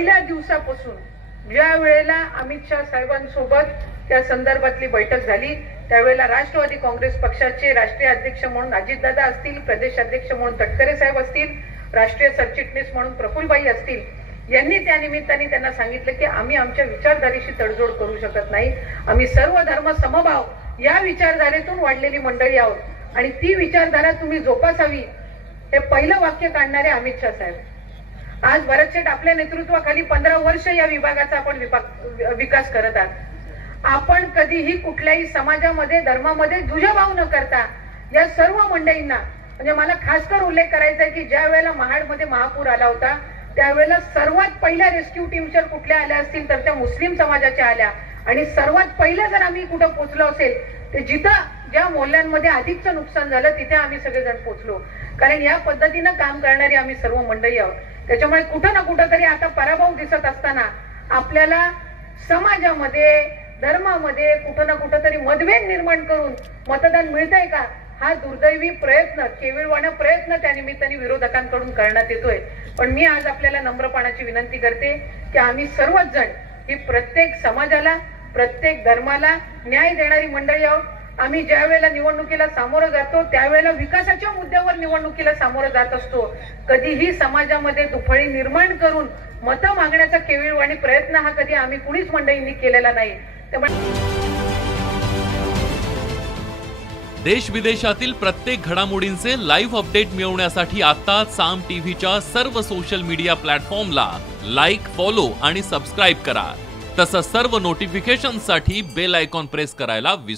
पहिल्या दिवसापासून ज्या वेळेला अमित शाह साहेबांसोबत त्या संदर्भातली बैठक झाली त्यावेळेला राष्ट्रवादी काँग्रेस पक्षाचे राष्ट्रीय अध्यक्ष म्हणून अजितदादा असतील, प्रदेश अध्यक्ष म्हणून तटकरे साहेब असतील, राष्ट्रीय सरचिटणीस म्हणून प्रफुल्लबाई असतील, यांनी त्या निमित्ताने त्यांना सांगितलं की आम्ही आमच्या विचारधारेशी तडजोड करू शकत नाही. आम्ही सर्व धर्म समभाव या विचारधारेतून वाढलेली मंडळी आहोत आणि ती विचारधारा तुम्ही जोपासावी हे पहिलं वाक्य काढणारे अमित शाह साहेब. आज भरत शेठ आपल्या नेतृत्वाखाली 15 वर्ष या विभागाचा आपण विकास करत आहात. आपण कधीही कुठल्याही समाजामध्ये धर्मामध्ये दुजाभाव न करता या सर्व मंडळींना, म्हणजे मला खासकर उल्लेख करायचा आहे की ज्या वेळेला महाडमध्ये महापूर आला होता त्यावेळेला सर्वात पहिल्या रेस्क्यू टीमच्या कुठल्या आल्या असतील तर त्या मुस्लिम समाजाच्या आल्या आणि सर्वात पहिल्या जर आम्ही कुठं पोहोचलो असेल ते जिथं ज्या मोहल्ल्यांमध्ये अधिकचं नुकसान झालं तिथे आम्ही सगळेजण पोहोचलो. कारण या पद्धतीनं काम करणारी आम्ही सर्व मंडळी आहोत. त्याच्यामुळे कुठं ना कुठं तरी आता पराभव दिसत असताना आपल्याला समाजामध्ये धर्मामध्ये कुठं ना कुठं तरी मतभेद निर्माण करून मतदान मिळतंय का हा दुर्दैवी प्रयत्न, केविलवाणा प्रयत्न त्या निमित्ताने विरोधकांकडून करण्यात येतोय. पण मी आज आपल्याला नम्रपणाची विनंती करते की आम्ही सर्वच जण ही प्रत्येक समाजाला प्रत्येक धर्माला न्याय देणारी मंडळी आहोत. आम्ही ज्या वेळेला निवडणुकीला सामोरं जातो त्यावेळेला विकासाच्या मुद्द्यावर निवडणुकीला सामोरं जात असतो. कधीही समाजामध्ये दुफळी निर्माण करून मतं मागण्याचा केविलवाणी प्रयत्न हा कधी आम्ही कुणीच मंडळींनी केलेला नाही. देश विदेशातील प्रत्येक घडामोडींचे लाईव्ह अपडेट मिळवण्यासाठी आता साम टीव्हीच्या सर्व सोशल मीडिया प्लॅटफॉर्मला लाईक, फॉलो आणि सबस्क्राईब करा. तसंच सर्व नोटिफिकेशनसाठी बेल आयकॉन प्रेस करायला विसरू